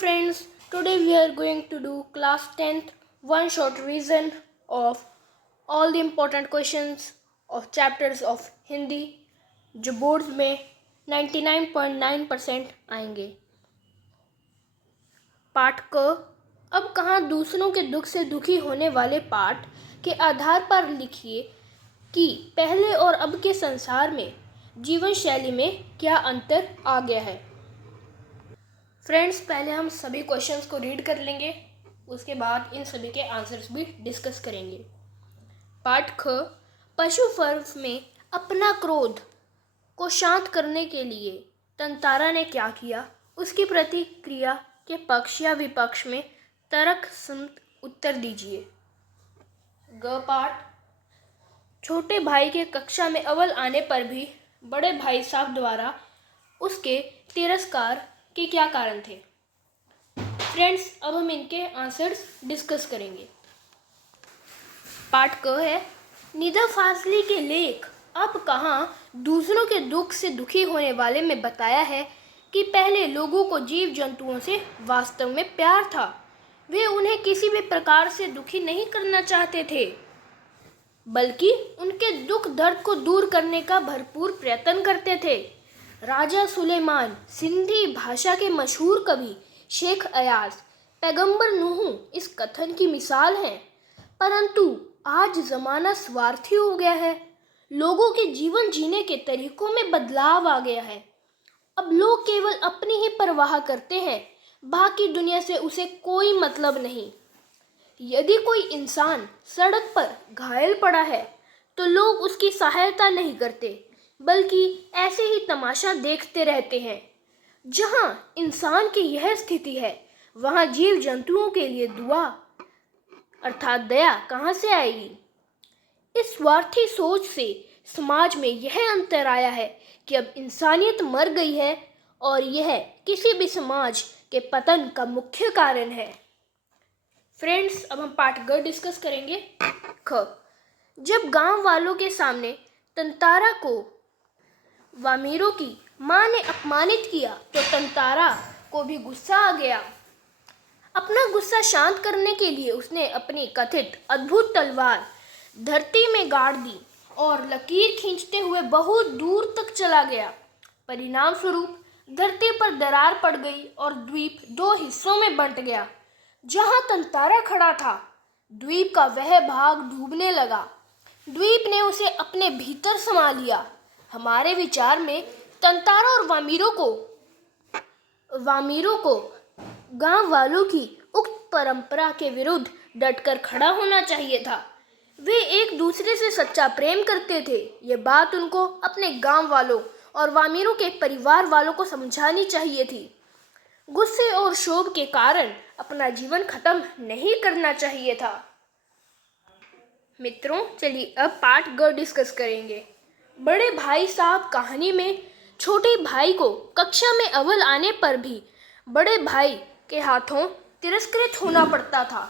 friends, today we are going to do class 10th one short revision of all the important questions of chapters of Hindi जो boards में 99.9% आएंगे। पाठ क अब कहाँ दूसरों के दुख से दुखी होने वाले पाठ के आधार पर लिखिए कि पहले और अब के संसार में जीवन शैली में क्या अंतर आ गया है। फ्रेंड्स, पहले हम सभी क्वेश्चंस को रीड कर लेंगे, उसके बाद इन सभी के आंसर्स भी डिस्कस करेंगे। पाठ ख, पशु फर्म में अपना क्रोध को शांत करने के लिए तंतारा ने क्या किया, उसकी प्रतिक्रिया के पक्ष या विपक्ष में तर्कसम्मत उत्तर दीजिए। ग पाठ, छोटे भाई के कक्षा में अव्वल आने पर भी बड़े भाई साहब द्वारा उसके तिरस्कार के क्या कारण थे। फ्रेंड्स, अब हम इनके आंसर्स डिस्कस करेंगे। पाठ क है, निदा फाजली के लेख अब कहाँ दूसरों के दुख से दुखी होने वाले में बताया है कि पहले लोगों को जीव जंतुओं से वास्तव में प्यार था। वे उन्हें किसी भी प्रकार से दुखी नहीं करना चाहते थे, बल्कि उनके दुख दर्द को दूर करने का भरपूर प्रयत्न करते थे। राजा सुलेमान, सिंधी भाषा के मशहूर कवि शेख अयाज, पैगंबर नूह इस कथन की मिसाल हैं। परंतु आज ज़माना स्वार्थी हो गया है। लोगों के जीवन जीने के तरीकों में बदलाव आ गया है। अब लोग केवल अपनी ही परवाह करते हैं, बाकी दुनिया से उसे कोई मतलब नहीं। यदि कोई इंसान सड़क पर घायल पड़ा है तो लोग उसकी सहायता नहीं करते, बल्कि ऐसे ही तमाशा देखते रहते हैं। जहां इंसान की यह स्थिति है, वहां जीव जंतुओं के लिए दुआ अर्थात दया कहां से आएगी। इस स्वार्थी सोच से समाज में यह अंतर आया है कि अब इंसानियत मर गई है और यह किसी भी समाज के पतन का मुख्य कारण है। फ्रेंड्स, अब हम पाठ ग डिस्कस करेंगे। ख, जब गांव वालों के सामने तंतारा को वामीरों की मां ने अपमानित किया तो तंतारा को भी गुस्सा आ गया। अपना गुस्सा शांत करने के लिए उसने अपनी कथित अद्भुत तलवार धरती में गाड़ दी और लकीर खींचते हुए बहुत दूर तक चला गया। परिणाम स्वरूप धरती पर दरार पड़ गई और द्वीप दो हिस्सों में बंट गया। जहां तंतारा खड़ा था, द्वीप का वह भाग डूबने लगा। द्वीप ने उसे अपने भीतर समा लिया। हमारे विचार में तंतारा और वामीरों को गांव वालों की उक्त परंपरा के विरुद्ध डटकर खड़ा होना चाहिए था। वे एक दूसरे से सच्चा प्रेम करते थे। ये बात उनको अपने गांव वालों और वामीरों के परिवार वालों को समझानी चाहिए थी। गुस्से और क्षोभ के कारण अपना जीवन खत्म नहीं करना चाहिए था। मित्रों, चलिए अब पार्ट ग डिस्कस करेंगे। बड़े भाई साहब कहानी में छोटे भाई को कक्षा में अव्वल आने पर भी बड़े भाई के हाथों तिरस्कृत होना पड़ता था।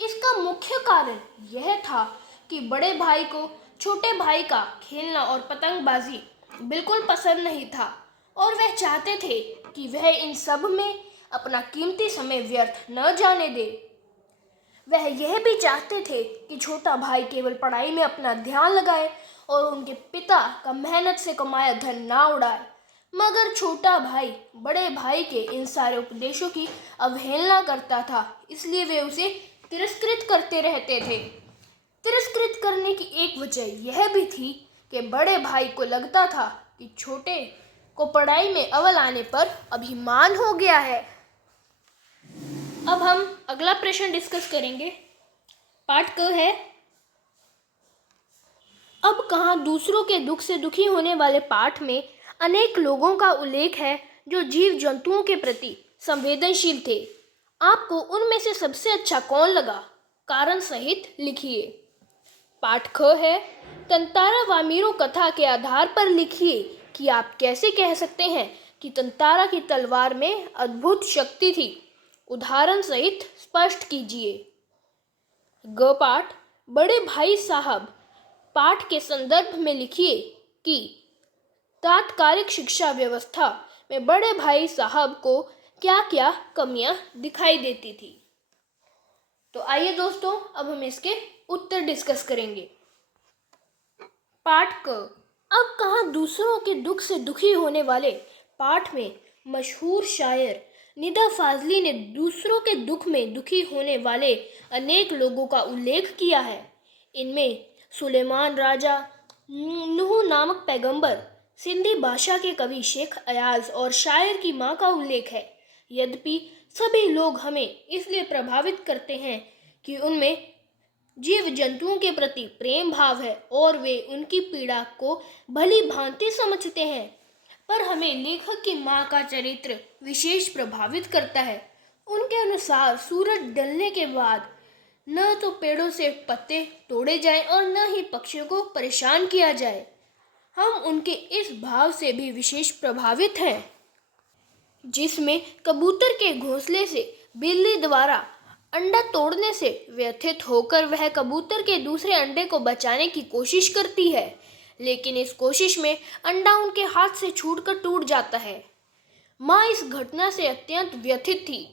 इसका मुख्य कारण यह था कि बड़े भाई को छोटे भाई का खेलना और पतंगबाजी बिल्कुल पसंद नहीं था और वह चाहते थे कि वह इन सब में अपना कीमती समय व्यर्थ न जाने दे। वह यह भी चाहते थे कि छोटा भाई केवल पढ़ाई में अपना ध्यान लगाए और उनके पिता का मेहनत से कमाया धन ना उड़ाए। मगर छोटा भाई बड़े भाई के इन सारे उपदेशों की अवहेलना करता था, इसलिए वे उसे तिरस्कृत करते रहते थे। तिरस्कृत करने की एक वजह यह भी थी कि बड़े भाई को लगता था कि छोटे को पढ़ाई में अव्वल आने पर अभिमान हो गया है। अब हम अगला प्रश्न डिस्कस करेंगे। पाठ क है, अब कहाँ दूसरों के दुख से दुखी होने वाले पाठ में अनेक लोगों का उल्लेख है जो जीव जंतुओं के प्रति संवेदनशील थे। आपको उनमें से सबसे अच्छा कौन लगा, कारण सहित लिखिए। पाठ ख है, तंतारा वामीरों कथा के आधार पर लिखिए कि आप कैसे कह सकते हैं कि तंतारा की तलवार में अद्भुत शक्ति थी। उदाहरण सहित स्पष्ट कीजिए। ग पाठ, बड़े भाई साहब पाठ के संदर्भ में लिखिए कि तात्कालिक शिक्षा व्यवस्था में बड़े भाई साहब को क्या क्या कमियां दिखाई देती थी। तो आइए दोस्तों, अब हम इसके उत्तर डिस्कस करेंगे। पाठ क। अब कहाँ दूसरों के दुख से दुखी होने वाले पाठ में मशहूर शायर निदा फाजली ने दूसरों के दुख में दुखी होने वाले अनेक लोगों का उल्लेख किया है। इनमें सुलेमान राजा, नूह नामक पैगंबर, सिंधी भाषा के कवि शेख अयाज और शायर की माँ का उल्लेख है। यद्यपि सभी लोग हमें इसलिए प्रभावित करते हैं कि उनमें जीव जंतुओं के प्रति प्रेम भाव है और वे उनकी पीड़ा को भली भांति समझते हैं, पर हमें लेखक की माँ का चरित्र विशेष प्रभावित करता है। उनके अनुसार सूरज ढलने के बाद न तो पेड़ों से पत्ते तोड़े जाएं और न ही पक्षियों को परेशान किया जाए। हम उनके इस भाव से भी विशेष प्रभावित हैं, जिसमें कबूतर के घोंसले से बिल्ली द्वारा अंडा तोड़ने से व्यथित होकर वह कबूतर के दूसरे अंडे को बचाने की कोशिश करती है, लेकिन इस कोशिश में अंडा उनके हाथ से छूटकर टूट जाता है। माँ इस घटना से अत्यंत व्यथित थी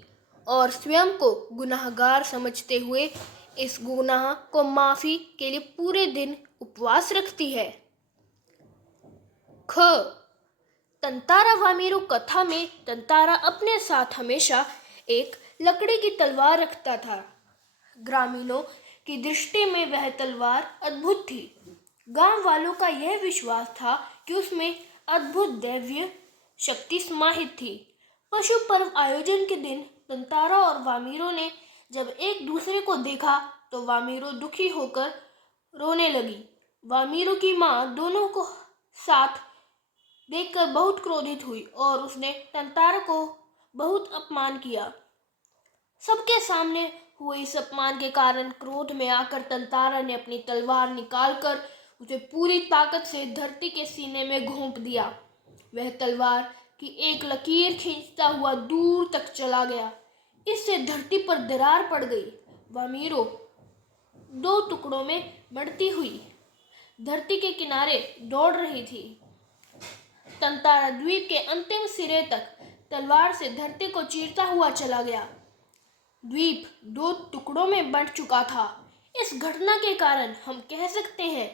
और स्वयं को गुनाहगार समझते हुए इस गुनाह को माफी के लिए पूरे दिन उपवास रखती है। ख। तंतारा वामीरो कथा में तंतारा अपने साथ हमेशा एक लकड़ी की तलवार रखता था। ग्रामीणों की दृष्टि में वह तलवार अद्भुत थी। गांव वालों का यह विश्वास था कि उसमें अद्भुत दैवीय शक्ति समाहित थी। पशु पर्व आयोजन के दिन तंतारा और वामीरो ने जब एक दूसरे को देखा तो वामीरो दुखी होकर रोने लगी। वामीरो की माँ दोनों को साथ देखकर बहुत क्रोधित हुई और उसने तंतारा को बहुत अपमान किया। सबके सामने हुए इस अपमान के कारण क्रोध में आकर तंतारा ने अपनी तलवार निकालकर उसे पूरी ताकत से धरती के सीने में घोंप दिया। वह तलवार की एक लकीर खींचता हुआ दूर तक चला गया। इससे धरती पर दरार पड़ गई। वामीरो दो टुकड़ों में बढ़ती हुई धरती के किनारे दौड़ रही थी। तंतारा द्वीप के अंतिम सिरे तक तलवार से धरती को चीरता हुआ चला गया। द्वीप दो टुकड़ों में बंट चुका था। इस घटना के कारण हम कह सकते हैं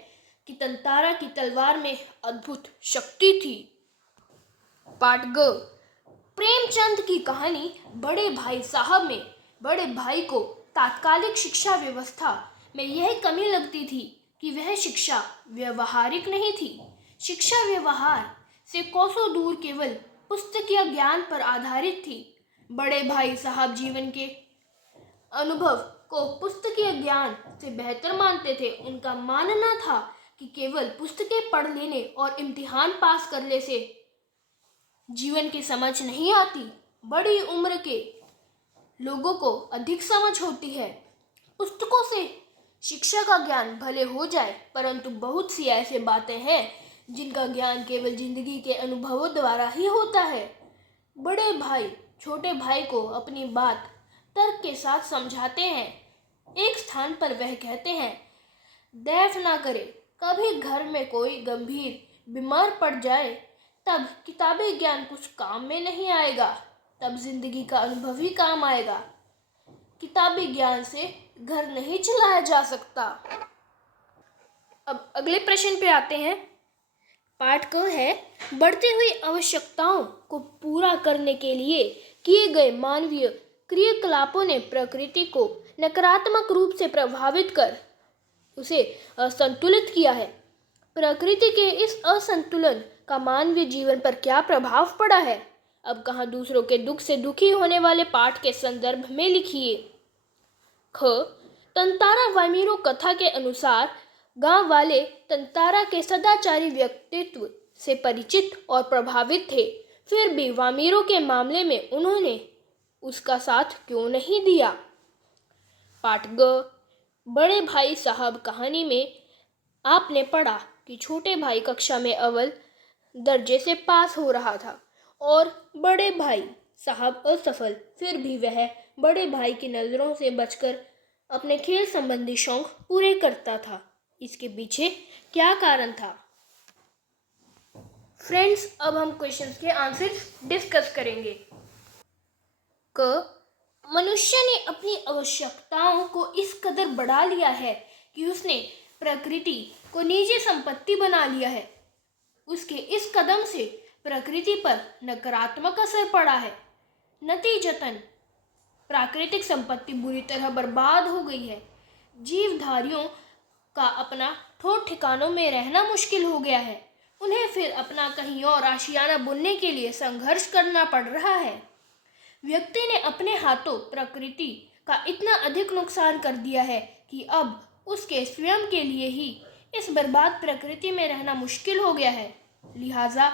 कि तंतारा की तलवार में अद्भुत शक्ति थी। पाठ ग। प्रेमचंद की कहानी बड़े भाई साहब में बड़े भाई को तात्कालिक शिक्षा व्यवस्था में यह कमी लगती थी कि वह शिक्षा व्यवहारिक नहीं थी। शिक्षा व्यवहार से कोसों दूर केवल पुस्तकीय ज्ञान पर आधारित थी। बड़े भाई साहब जीवन के अनुभव को पुस्तकीय ज्ञान से बेहतर मानते थे। उनका मानना था कि केवल पुस्तकें पढ़ लेने और इम्तिहान पास करने से जीवन की समझ नहीं आती। बड़ी उम्र के लोगों को अधिक समझ होती है। पुस्तकों से शिक्षा का ज्ञान भले हो जाए, परंतु बहुत सी ऐसी बातें हैं जिनका ज्ञान केवल जिंदगी के अनुभवों द्वारा ही होता है। बड़े भाई छोटे भाई को अपनी बात तर्क के साथ समझाते हैं। एक स्थान पर वह कहते हैं, दैफ ना करे, कभी घर में कोई गंभीर बीमार पड़ जाए तब किताबी ज्ञान कुछ काम में नहीं आएगा, तब जिंदगी का अनुभव ही काम आएगा। किताबी ज्ञान से घर नहीं चलाया जा सकता। अब अगले प्रश्न पे आते हैं। पाठ क है, बढ़ती हुई आवश्यकताओं को पूरा करने के लिए किए गए मानवीय क्रियाकलापों ने प्रकृति को नकारात्मक रूप से प्रभावित कर उसे असंतुलित किया है। प्रकृति के इस असंतुलन का मानवीय जीवन पर क्या प्रभाव पड़ा है? अब कहाँ दूसरों के दुख से दुखी होने वाले पाठ के संदर्भ में लिखिए। ख। तंतारा वामीरो कथा के अनुसार गांव वाले तंतारा के सदाचारी व्यक्तित्व से परिचित और प्रभावित थे, फिर भी वामीरो के मामले में उन्होंने उसका साथ क्यों नहीं दिया? पाठ ग। बड़े भाई साहब कहानी में आपने पढ़ा कि छोटे भाई कक्षा में अव्वल दर्जे से पास हो रहा था और बड़े भाई साहब असफल, फिर भी वह बड़े भाई की नज़रों से बचकर अपने खेल संबंधी शौक पूरे करता था। इसके पीछे क्या कारण था? फ्रेंड्स, अब हम क्वेश्चंस के आंसर डिस्कस करेंगे। क मनुष्य ने अपनी आवश्यकताओं को इस कदर बढ़ा लिया है कि उसने प्रकृति को निजी संपत्ति बना लिया है। उसके इस कदम से प्रकृति पर नकारात्मक असर पड़ा है। नतीजतन प्राकृतिक संपत्ति बुरी तरह बर्बाद हो गई है। जीवधारियों का अपना ठोर ठिकानों में रहना मुश्किल हो गया है। उन्हें फिर अपना कहीं और आशियाना बुनने के लिए संघर्ष करना पड़ रहा है। व्यक्ति ने अपने हाथों प्रकृति का इतना अधिक नुकसान कर दिया है कि अब उसके स्वयं के लिए ही इस बर्बाद प्रकृति में रहना मुश्किल हो गया है। लिहाजा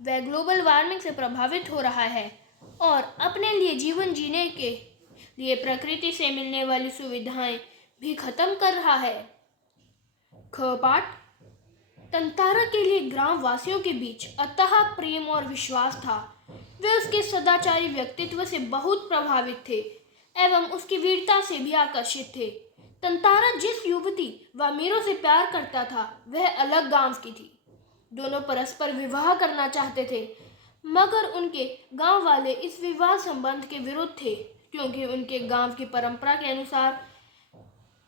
वह ग्लोबल वार्मिंग से प्रभावित हो रहा है और अपने लिए जीवन जीने के लिए प्रकृति से मिलने वाली सुविधाएं भी खत्म कर रहा है। ख पाठ तंतारा के लिए ग्राम वासियों के बीच अथाह प्रेम और विश्वास था। वे उसके सदाचारी व्यक्तित्व से बहुत प्रभावित थे एवं उसकी वीरता से भी आकर्षित थे। तंतारा जिस युवती वामीरो से प्यार करता था वह अलग गांव की थी। दोनों परस्पर विवाह करना चाहते थे, मगर उनके गांव वाले इस विवाह संबंध के विरुद्ध थे, क्योंकि उनके गांव की परंपरा के अनुसार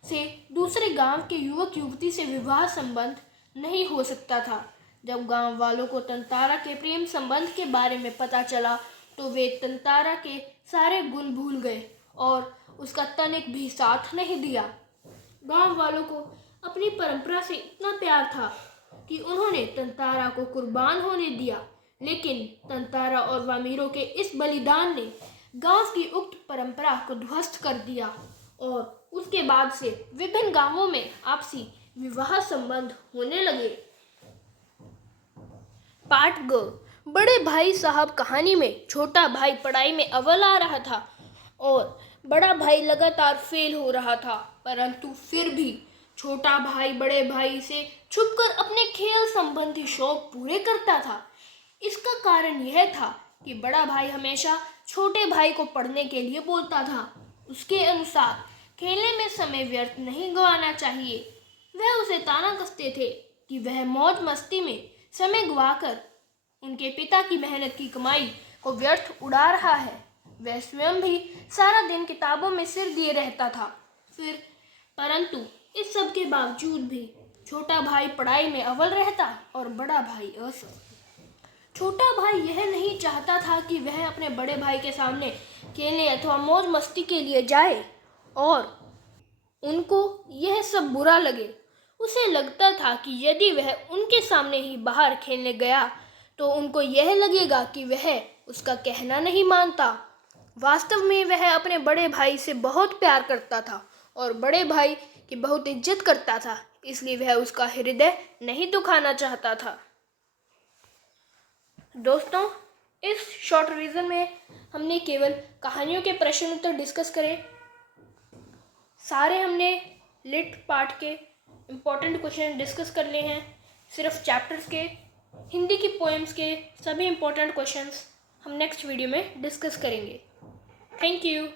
से दूसरे गांव के युवक युवती से विवाह संबंध नहीं हो सकता था। जब गांव वालों को तंतारा के प्रेम संबंध के बारे में पता चला तो वे तंतारा के सारे गुण भूल गए और उसका तनिक भी साथ नहीं दिया। गांव वालों को अपनी परंपरा से इतना प्यार था कि उन्होंने तंतारा को कुर्बान होने दिया, लेकिन तंतारा और वामीरो के इस बलिदान ने गांव की उक्त परंपरा को ध्वस्त कर दिया और उसके बाद से विभिन्न गांवों में आपसी विवाह संबंध होने लगे। पाठ ग बड़े भाई साहब कहानी में छोटा भाई पढ़ाई में अव्वल आ रहा था और बड़ा भाई लगातार फेल हो रहा था, परंतु फिर भी छोटा भाई बड़े भाई से छुपकर अपने खेल संबंधी शौक पूरे करता था। इसका कारण यह था कि बड़ा भाई हमेशा छोटे भाई को पढ़ने के लिए बोलता था। उसके अनुसार खेलने में समय व्यर्थ नहीं गंवाना चाहिए। वह उसे ताना कसते थे कि वह मौज मस्ती में समय गंवाकर उनके पिता की मेहनत की कमाई को व्यर्थ उड़ा रहा है। वह स्वयं भी सारा दिन किताबों में सिर दिए रहता था। परंतु इस सब के बावजूद भी छोटा भाई पढ़ाई में अव्वल रहता और बड़ा भाई असफल। छोटा भाई यह नहीं चाहता था कि वह अपने बड़े भाई के सामने खेलने अथवा मौज मस्ती के लिए जाए और उनको यह सब बुरा लगे। उसे लगता था कि यदि वह उनके सामने ही बाहर खेलने गया तो उनको यह लगेगा कि वह उसका कहना नहीं मानता। वास्तव में वह अपने बड़े भाई से बहुत प्यार करता था और बड़े भाई की बहुत इज्जत करता था, इसलिए वह उसका हृदय नहीं दुखाना चाहता था। दोस्तों, इस शॉर्ट रिवीजन में हमने केवल कहानियों के प्रश्न उत्तर डिस्कस करे। सारे हमने लिट पार्ट के इम्पोर्टेंट क्वेश्चन डिस्कस कर लिए हैं। सिर्फ चैप्टर्स के, हिंदी की पोएम्स के सभी इम्पोर्टेंट क्वेश्चंस हम नेक्स्ट वीडियो में डिस्कस करेंगे। Thank you.